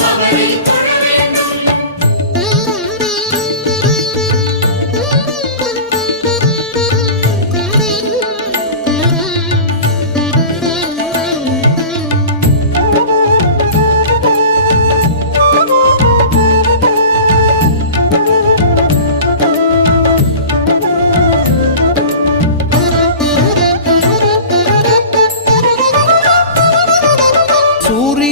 Poverty, poverty.